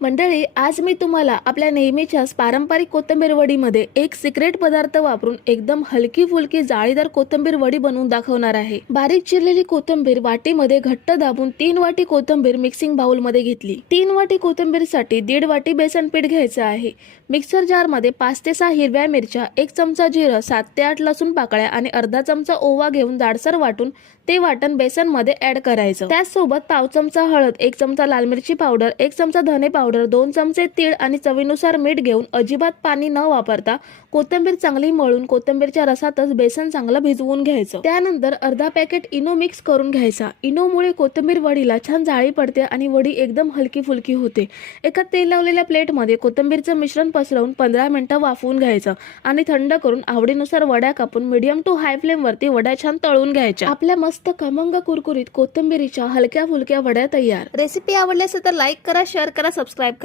मंडळी, आज मी तुम्हाला आपल्या नेहमीच्याच पारंपरिक कोथिंबीर वडीमध्ये एक सिक्रेट पदार्थ वापरून एकदम हलकी फुलकी जाळीदार कोथिंबीर वडी बनवून दाखवणार आहे। बारीक चिरलेली कोथिंबीर वाटीमध्ये घट्ट दाबून 3 वाटी कोथिंबीर मिक्सिंग बाउल मध्ये घेतली। 3 वाटी कोथिंबीरसाठी 1.5 वाटी बेसन पीठ घ्यायचं आहे। मिक्सर जार मध्ये 5 ते 6 हिरव्या मिरच्या, 1 चमचा जिरं, 7 ते 8 लसूण पाकळ्या आणि अर्धा चमचा ओवा घेऊन जाडसर वाटून ते वाटण बेसन मध्ये ऍड करायचं। त्याचसोबत पाव चमचा हळद, 1 चमचा लाल मिरची पावडर, 1 चमचा धने पावडर, 2 चमचे तीळ आणि चवीनुसार मीठ घेऊन अजिबात पाणी न वापरता कोथिंबीर चांगली मळून कोथिंबीरच्या रसातच बेसन चांगलं भिजवून घ्यायचं। त्यानंतर अर्धा पॅकेट इनो मिक्स करून घ्यायचा। इनोमुळे कोथिंबीर वडीला छान जाळी पडते आणि वडी एकदम हलकी फुलकी होते। एका तेल लावलेल्या प्लेट मध्ये कोथिंबीरचं मिश्रण पसरवून 15 मिनिटं वाफवून घ्यायचं आणि थंड करून आवडीनुसार वड्या कापून मीडियम टू हाय फ्लेम वरती वड्या छान तळून घ्यायच्या। आपल्या मस्त खमंग कुरकुरीत कोथिंबीरीच्या हलक्या फुलक्या वड्या तयार। रेसिपी आवडली असेल तर लाईक करा, शेअर करा, सबस्क्राइब करा।